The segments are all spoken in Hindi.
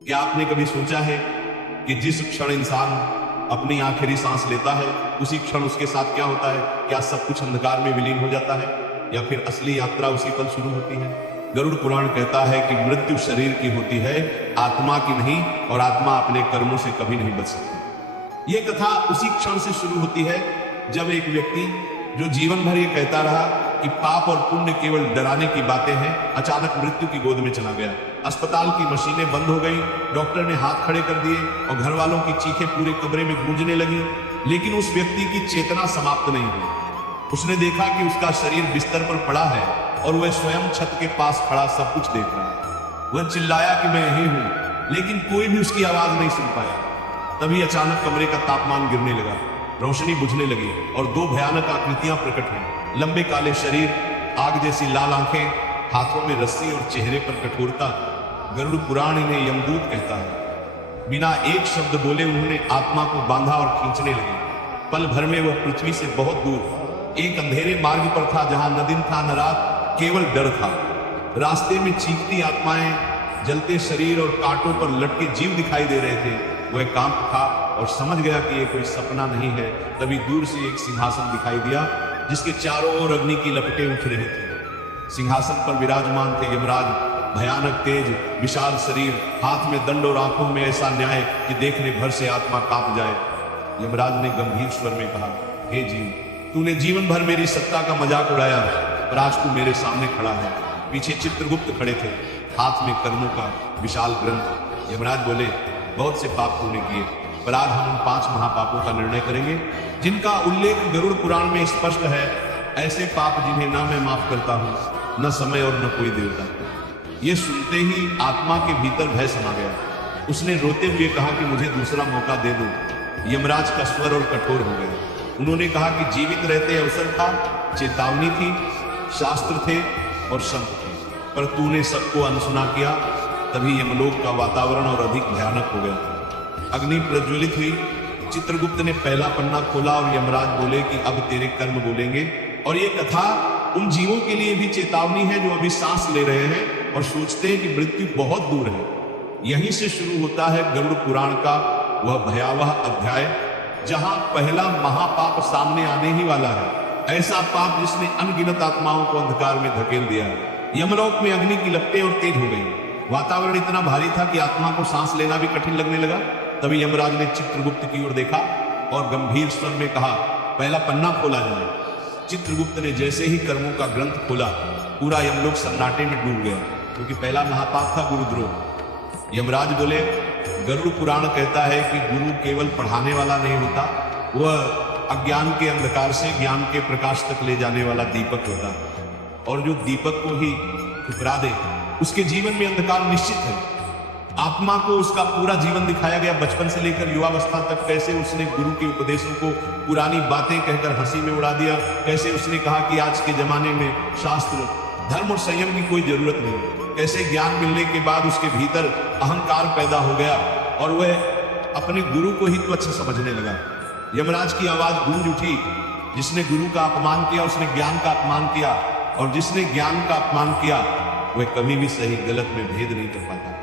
क्या आपने कभी सोचा है कि जिस क्षण इंसान अपनी आखिरी सांस लेता है उसी क्षण उसके साथ क्या होता है? क्या सब कुछ अंधकार में विलीन हो जाता है या फिर असली यात्रा उसी पल शुरू होती है? गरुड़ पुराण कहता है कि मृत्यु शरीर की होती है, आत्मा की नहीं, और आत्मा अपने कर्मों से कभी नहीं बच सकती। ये कथा उसी क्षण से शुरू होती है जब एक व्यक्ति जो जीवन भर ये कहता रहा कि पाप और पुण्य केवल डराने की बातें हैं, अचानक मृत्यु की गोद में चला गया। अस्पताल की मशीनें बंद हो गई, डॉक्टर ने हाथ खड़े कर दिए और घर वालों की चीखें पूरे कमरे में गूंजने लगी, लेकिन उस व्यक्ति की चेतना समाप्त नहीं हुई। उसने देखा कि उसका शरीर बिस्तर पर पड़ा है और वह स्वयं छत के पास खड़ा सब कुछ देख रहा है। वह चिल्लाया कि मैं यही हूं, लेकिन कोई भी उसकी आवाज नहीं सुन पाया। तभी अचानक कमरे का तापमान गिरने लगा, रोशनी बुझने लगी और दो भयानक आकृतियां प्रकट हुई। लंबे काले शरीर, आग जैसी लाल आंखें, हाथों में रस्सी और चेहरे पर कठोरता। गरुड़ पुराण इन्हें यमदूत कहता है। बिना एक शब्द बोले उन्होंने आत्मा को बांधा और खींचने लगे। पल भर में वह पृथ्वी से बहुत दूर एक अंधेरे मार्ग पर था, जहां न दिन था न रात, केवल डर था। रास्ते में चीखती आत्माएं, जलते शरीर और कांटों पर लटके जीव दिखाई दे रहे थे। वह कांप था और समझ गया कि यह कोई सपना नहीं है। तभी दूर से एक सिंहासन दिखाई दिया जिसके चारों ओर अग्नि की लपटें उठ रही थी। सिंहासन पर विराजमान थे यमराज, भयानक तेज, विशाल शरीर, हाथ में दंड और आंखों में ऐसा न्याय कि देखने भर से आत्मा कांप जाए। यमराज ने गंभीर स्वर में कहा, हे जीव, तूने जीवन भर मेरी सत्ता का मजाक उड़ाया, पर आज तू मेरे सामने खड़ा है। पीछे चित्रगुप्त खड़े थे, हाथ में कर्मों का विशाल ग्रंथ। यमराज बोले, बहुत से पाप तूने किए, पर आज हम उन 5 महापापों का निर्णय करेंगे जिनका उल्लेख गरुड़ पुराण में स्पष्ट है। ऐसे पाप जिन्हें ना मैं माफ करता हूं, न समय और न कोई देवता। ये सुनते ही आत्मा के भीतर भय समा गया। उसने रोते हुए कहा कि मुझे दूसरा मौका दे दो। यमराज का स्वर और कठोर हो गया। उन्होंने कहा कि जीवित रहते अवसर था, चेतावनी थी, शास्त्र थे और संत थे, पर तूने सबको अनसुना किया। तभी यमलोक का वातावरण और अधिक भयानक हो गया। अग्नि प्रज्वलित हुई। चित्रगुप्त ने पहला पन्ना खोला और यमराज बोले कि अब तेरे कर्म बोलेंगे। और ये कथा उन जीवों के लिए भी चेतावनी है जो अभी सांस ले रहे हैं और सोचते हैं कि मृत्यु बहुत दूर है। यहीं से शुरू होता है गरुड़ पुराण का वह भयावह अध्याय, जहां पहला महापाप सामने आने ही वाला है। ऐसा पाप जिसने अनगिनत आत्माओं को अंधकार में धकेल दिया। यमलोक में अग्नि की लपटें और तेज हो गई। वातावरण इतना भारी था कि आत्मा को सांस लेना भी कठिन लगने लगा। तभी यमराज ने चित्रगुप्त की ओर देखा और गंभीर स्वर में कहा, पहला पन्ना खोला जाए। चित्रगुप्त ने जैसे ही कर्मों का ग्रंथ खोला, पूरा यमलोक सन्नाटे में डूब गया, क्योंकि पहला महापाप था गुरुद्रोह। यमराज बोले, गरुड़ पुराण कहता है कि गुरु केवल पढ़ाने वाला नहीं होता, वह अज्ञान के अंधकार से ज्ञान के प्रकाश तक ले जाने वाला दीपक होता। और जो दीपक को ही ठुकरा दे, उसके जीवन में अंधकार निश्चित है। आत्मा को उसका पूरा जीवन दिखाया गया, बचपन से लेकर युवावस्था तक। कैसे उसने गुरु के उपदेशों को पुरानी बातें कहकर हंसी में उड़ा दिया, कैसे उसने कहा कि आज के जमाने में शास्त्र, धर्म और संयम की कोई जरूरत नहीं। कैसे ज्ञान मिलने के बाद उसके भीतर अहंकार पैदा हो गया और वह अपने गुरु को ही तुच्छ समझने लगा। यमराज की आवाज गूंज उठी, जिसने गुरु का अपमान किया उसने ज्ञान का अपमान किया, और जिसने ज्ञान का अपमान किया वह कभी भी सही गलत में भेद नहीं कर पाता।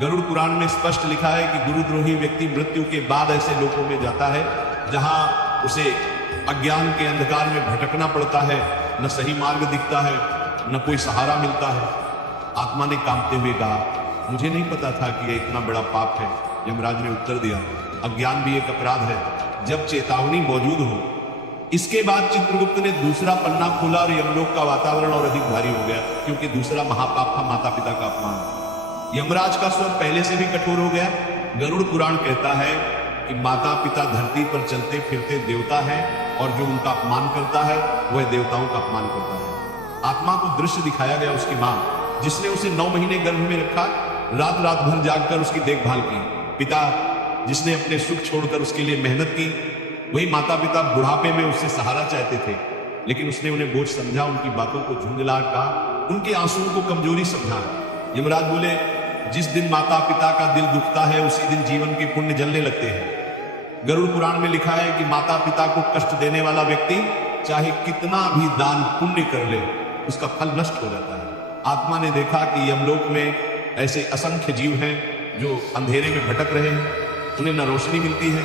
गरुड़ पुराण में स्पष्ट लिखा है कि गुरुद्रोही व्यक्ति मृत्यु के बाद ऐसे लोकों में जाता है जहां उसे अज्ञान के अंधकार में भटकना पड़ता है, न सही मार्ग दिखता है, न कोई सहारा मिलता है। आत्मा ने कांपते हुए कहा, मुझे नहीं पता था कि यह इतना बड़ा पाप है। यमराज ने उत्तर दिया, अज्ञान भी एक अपराध है जब चेतावनी मौजूद हो। इसके बाद चित्रगुप्त ने दूसरा पन्ना खोला और यमलोक का वातावरण और अधिक भारी हो गया, क्योंकि दूसरा महापाप था माता पिता का अपमान। यमराज का स्वर पहले से भी कठोर हो गया। गरुड़ पुराण कहता है कि माता पिता धरती पर चलते फिरते देवता है, और जो उनका अपमान करता है वह देवताओं का अपमान करता है। आत्मा को दृश्य दिखाया गया उसकी माँ, जिसने उसे 9 महीने गर्भ में रखा, रात रात भर जागकर उसकी देखभाल की। पिता, जिसने अपने सुख छोड़कर उसके लिए मेहनत की। वही माता पिता बुढ़ापे में उससे सहारा चाहते थे, लेकिन उसने उन्हें बोझ समझा, उनकी बातों को झुंझला कहा, उनके आंसुओं को कमजोरी समझा। यमराज बोले, जिस दिन माता पिता का दिल दुखता है उसी दिन जीवन के पुण्य जलने लगते हैं। गरुड़ पुराण में लिखा है कि माता पिता को कष्ट देने वाला व्यक्ति चाहे कितना भी दान पुण्य कर ले, उसका फल नष्ट हो जाता है। आत्मा ने देखा कि यमलोक में ऐसे असंख्य जीव हैं जो अंधेरे में भटक रहे हैं, उन्हें न रोशनी मिलती है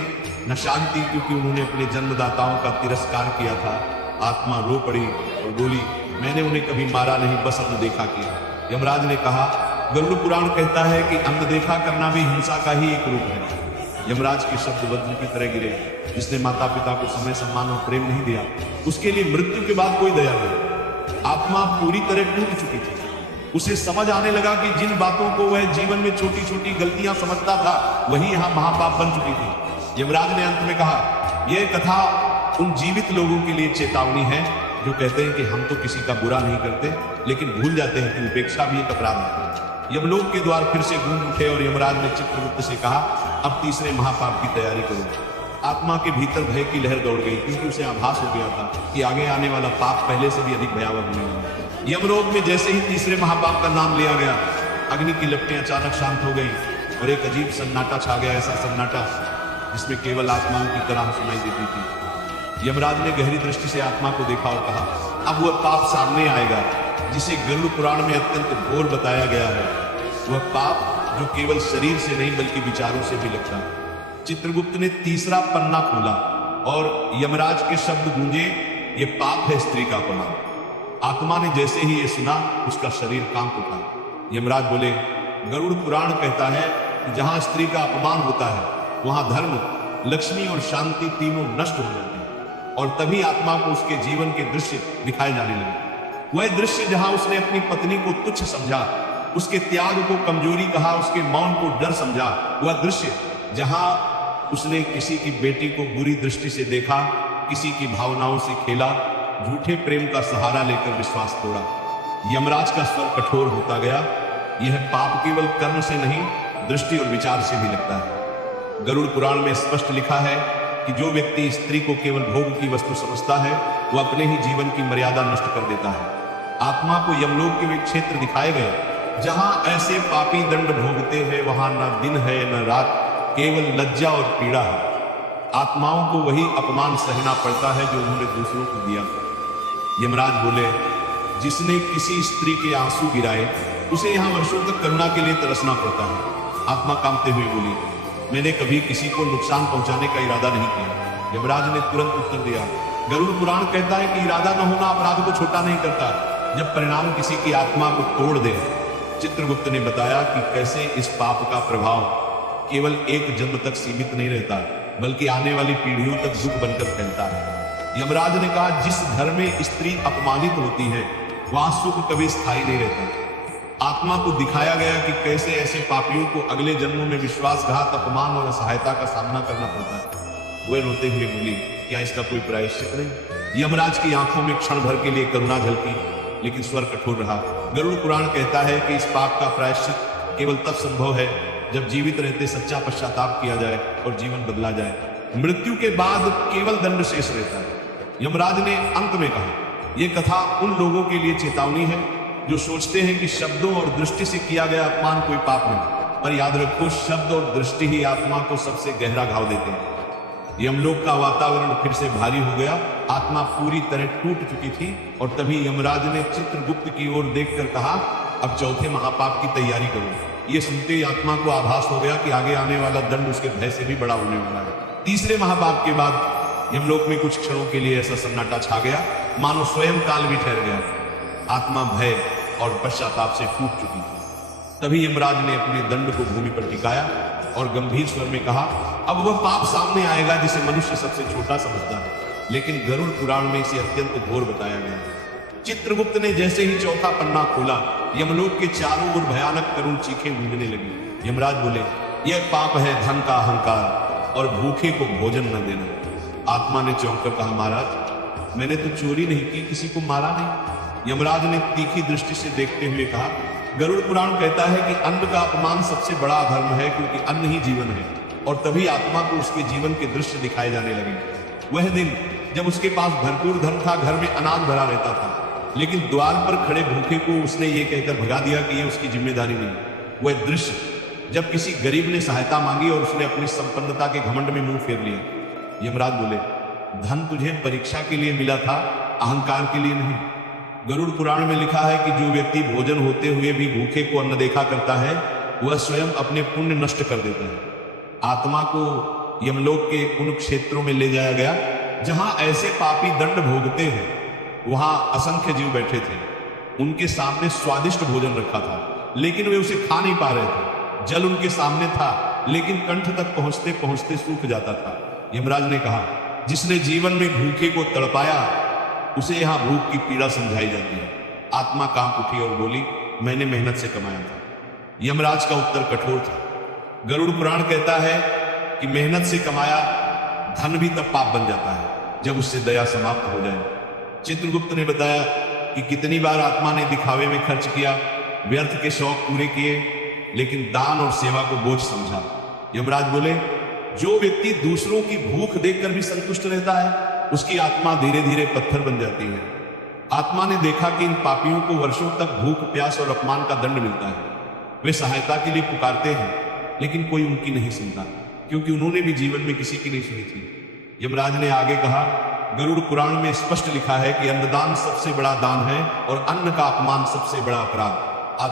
न शांति, क्योंकि उन्होंने अपने जन्मदाताओं का तिरस्कार किया था। आत्मा रो पड़ी और बोली, मैंने उन्हें कभी मारा नहीं, बस अनदेखा किया। यमराज ने कहा, गरुड़ पुराण कहता है कि अनदेखा करना भी हिंसा का ही एक रूप है। यमराज के शब्द वज्र की तरह गिरे। जिसने माता पिता को समय, सम्मान और प्रेम नहीं दिया, उसके लिए मृत्यु के बाद कोई दया नहीं। आत्मा पूरी तरह टूट चुकी थी। उसे समझ आने लगा कि जिन बातों को वह जीवन में छोटी छोटी गलतियां समझता था, वही यहाँ महापाप बन चुकी थी। यमराज ने अंत में कहा, यह कथा उन जीवित लोगों के लिए चेतावनी है जो कहते हैं कि हम तो किसी का बुरा नहीं करते, लेकिन भूल जाते हैं कि उपेक्षा भी एक अपराध है। यमलोक के द्वार फिर से गूंज उठे और यमराज ने चित्रगुप्त से कहा, अब तीसरे महापाप की तैयारी करो। आत्मा के भीतर भय की लहर दौड़ गई, क्योंकि उसे आभास हो गया था कि आगे आने वाला पाप पहले से भी अधिक भयावह होने वाला है। यमलोक में जैसे ही तीसरे महापाप का नाम लिया गया, अग्नि की लपटें अचानक शांत हो गई और एक अजीब सन्नाटा छा गया, ऐसा सन्नाटा जिसमें केवल आत्माओं की तरह सुनाई देती थी। यमराज ने गहरी दृष्टि से आत्मा को देखा और कहा, अब वह पाप सामने आएगा जिसे गरुड़ पुराण में अत्यंत घोर बताया गया है। वह पाप जो केवल शरीर से नहीं बल्कि विचारों से भी लगता है। चित्रगुप्त ने तीसरा पन्ना खोला और यमराज के शब्द गूंजे, ये पाप है स्त्री का अपमान। आत्मा ने जैसे ही ये सुना, उसका शरीर कांप उठा। यमराज बोले, गरुड़ पुराण कहता है कि जहां स्त्री का अपमान होता है, वहां धर्म, लक्ष्मी और शांति तीनों नष्ट हो जाते हैं। और तभी आत्मा को उसके जीवन के दृश्य दिखाए जाने लगे। वह दृश्य जहां उसने अपनी पत्नी को तुच्छ समझा, उसके त्याग को कमजोरी कहा, उसके मौन को डर समझा। वह दृश्य जहां उसने किसी की बेटी को बुरी दृष्टि से देखा, किसी की भावनाओं से खेला, झूठे प्रेम का सहारा लेकर विश्वास तोड़ा। यमराज का स्वर कठोर होता गया। यह पाप केवल कर्म से नहीं, दृष्टि और विचार से भी लगता है। गरुड़ पुराण में स्पष्ट लिखा है कि जो व्यक्ति स्त्री को केवल भोग की वस्तु समझता है, वह अपने ही जीवन की मर्यादा नष्ट कर देता है। आत्मा को यमलोक के वे क्षेत्र दिखाए गए जहां ऐसे पापी दंड भोगते हैं, वहां न दिन है न रात, केवल लज्जा और पीड़ा है। आत्माओं को वही अपमान सहना पड़ता है जो उन्होंने दूसरों को दिया। यमराज बोले, जिसने किसी स्त्री के आंसू गिराए, उसे यहाँ वर्षों तक करुणा के लिए तरसना पड़ता है। आत्मा कांपते हुए बोली, मैंने कभी किसी को नुकसान पहुंचाने का इरादा नहीं किया। यमराज ने तुरंत उत्तर दिया, गरुड़ पुराण कहता है कि इरादा न होना अपराध को छोटा नहीं करता, जब परिणाम किसी की आत्मा को तोड़ दे। चित्रगुप्त ने बताया कि कैसे इस पाप का प्रभाव केवल एक जन्म तक सीमित नहीं रहता, बल्कि आने वाली पीढ़ियों तक दुख बनकर फैलता है। यमराज ने कहा, जिस घर में स्त्री अपमानित होती है, वहां सुख कभी स्थायी नहीं रहता। आत्मा को दिखाया गया कि कैसे ऐसे पापियों को अगले जन्मों में विश्वासघात, अपमान और असहायता का सामना करना पड़ता है। वह रोते हुए बोली, क्या इसका कोई प्रायश्चित नहीं? यमराज की आंखों में क्षण भर के लिए करुणा झलकी, लेकिन स्वर कठोर रहा। गरुड़ पुराण कहता है कि इस पाप का प्रायश्चित केवल तब संभव है जब जीवित रहते सच्चा पश्चाताप किया जाए और जीवन बदला जाए। मृत्यु के बाद केवल दंड शेष रहता है। यमराज ने अंत में कहा, यह कथा उन लोगों के लिए चेतावनी है जो सोचते हैं कि शब्दों और दृष्टि से किया गया अपमान कोई पाप नहीं, पर याद रखो, शब्द और दृष्टि ही आत्मा को सबसे गहरा घाव देते हैं। यमलोक का वातावरण फिर से भारी हो गया। आत्मा पूरी तरह टूट चुकी थी और तभी यमराज ने चित्रगुप्त की ओर देखकर कहा, अब चौथे महापाप की तैयारी करो। ये सुनते ही आत्मा को आभास हो गया कि आगे आने वाला दंड उसके भय से भी बड़ा होने वाला है। तीसरे महापाप के बाद यमलोक में कुछ क्षणों के लिए ऐसा सन्नाटा छा गया, मानो स्वयं काल भी ठहर गया। आत्मा भय और पश्चाताप से फूट चुकी थी। तभी यमराज ने अपने दंड को भूमि पर टिकाया और गंभीर स्वर में कहा, अब वह पाप सामने आएगा जिसे मनुष्य सबसे छोटा समझता है, लेकिन गरुड़ पुराण में इसे अत्यंत घोर बताया गया। चित्रगुप्त ने जैसे ही चौथा पन्ना खोला, यमलोक के चारों ओर भयानक करुण चीखें गूंजने लगी। यमराज बोले, यह पाप है धन का अहंकार और भूखे को भोजन न देना। आत्मा ने चौंक कर कहा, महाराज मैंने तो चोरी नहीं की, किसी को मारा नहीं। यमराज ने तीखी दृष्टि से देखते हुए कहा, गरुड़ पुराण कहता है कि अन्न का अपमान सबसे बड़ा अधर्म है, क्योंकि अन्न ही जीवन है। और तभी आत्मा को उसके जीवन के दृश्य दिखाए जाने लगे। वह दिन जब उसके पास भरपूर धन था, घर में अनाज भरा रहता था, लेकिन द्वार पर खड़े भूखे को उसने ये कहकर भगा दिया कि यह उसकी जिम्मेदारी नहीं। वह दृश्य जब किसी गरीब ने सहायता मांगी और उसने अपनी संपन्नता के घमंड में मुंह फेर लिया। यमराज बोले, धन तुझे परीक्षा के लिए मिला था, अहंकार के लिए नहीं। गरुड़ पुराण में लिखा है कि जो व्यक्ति भोजन होते हुए भी भूखे को अनदेखा करता है, वह स्वयं अपने पुण्य नष्ट कर देता है। आत्मा को यमलोक के उन क्षेत्रों में ले जाया गया जहां ऐसे पापी दंड भोगते हैं। वहां असंख्य जीव बैठे थे, उनके सामने स्वादिष्ट भोजन रखा था, लेकिन वे उसे खा नहीं पा रहे थे। जल उनके सामने था, लेकिन कंठ तक पहुंचते पहुंचते सूख जाता था। यमराज ने कहा, जिसने जीवन में भूखे को तड़पाया उसे यहां भूख की पीड़ा समझाई जाती है। आत्मा कांप उठी और बोली, मैंने मेहनत से कमाया था। यमराज का उत्तर कठोर था। गरुड़ पुराण कहता है कि मेहनत से कमाया धन भी तब पाप बन जाता है जब उससे दया समाप्त हो जाए। चित्रगुप्त ने बताया कि कितनी बार आत्मा ने दिखावे में खर्च किया, व्यर्थ के शौक पूरे किए, लेकिन दान और सेवा को बोझ समझा। यमराज बोले, जो व्यक्ति दूसरों की भूख देखकर भी संतुष्ट रहता है उसकी आत्मा धीरे धीरे पत्थर बन जाती है। आत्मा ने देखा कि इन पापियों को वर्षों तक भूख, प्यास और अपमान का दंड मिलता है। वे सहायता के लिए पुकारते हैं, लेकिन कोई उनकी नहीं सुनता, क्योंकि उन्होंने भी जीवन में किसी की नहीं सुनी थी। यमराज ने आगे कहा, गरुड़ पुराण में स्पष्ट लिखा है कि अन्नदान सबसे बड़ा दान है और अन्न का अपमान सबसे बड़ा अपराध।